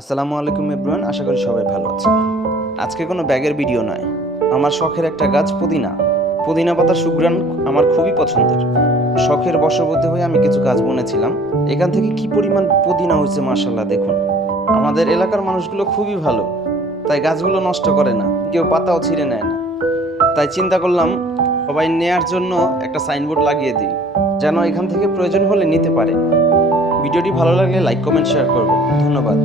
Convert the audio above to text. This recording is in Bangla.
আসসালামু আলাইকুম এভরিওয়ান, আশা করি সবাই ভালো আছেন। আজকে কোনো ব্যাগের ভিডিও নয়, আমার শখের একটা গাছ পুদিনা। পুদিনা পাতার সুঘ্রাণ আমার খুবই পছন্দের। শখের বশবর্তী হয়ে আমি কিছু গাছ বুনেছিলাম। এখান থেকে কি পরিমাণ পুদিনা হয়েছে মাশাআল্লাহ দেখুন। আমাদের এলাকার মানুষগুলো খুবই ভালো, তাই গাছগুলো নষ্ট করে না, কেউ পাতাও ছিঁড়ে নেয় না। তাই চিন্তা করলাম সবাই নেয়ার জন্য একটা সাইনবোর্ড লাগিয়ে দিই, যেন এখান থেকে প্রয়োজন হলে নিতে পারে। ভিডিওটি ভালো লাগলে লাইক, কমেন্ট, শেয়ার করবেন। ধন্যবাদ।